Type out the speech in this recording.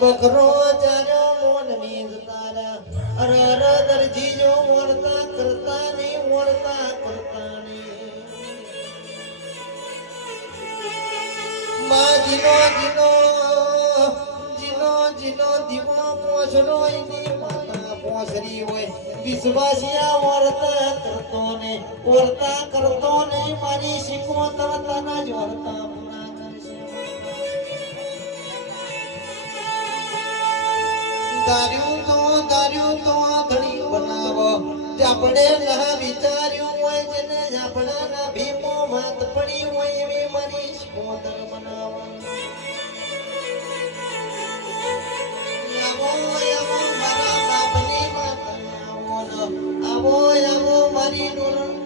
બકરો જાજો મોનની તારા અરર દરજી જો મોરતા કરતા ની મોરતા કરતા ની માં જીનો જીનો જીનો જીનો દીવો પોસરો ની માતા પોસરી હોય વિશ્વાસિયા મોરતા કરતો ને ઓરતા કરતો ને મારી શીખો તરતા જ ઓરતા દાર્યું તો આધણી બનાવો આપણે ના વિચાર્યું હોય જેને આપણા ના ભીમો માત પડી હોય એવી મારી શિકોતર બનાવો આવો મારા બાપની માતા આવો મારી ડોલણ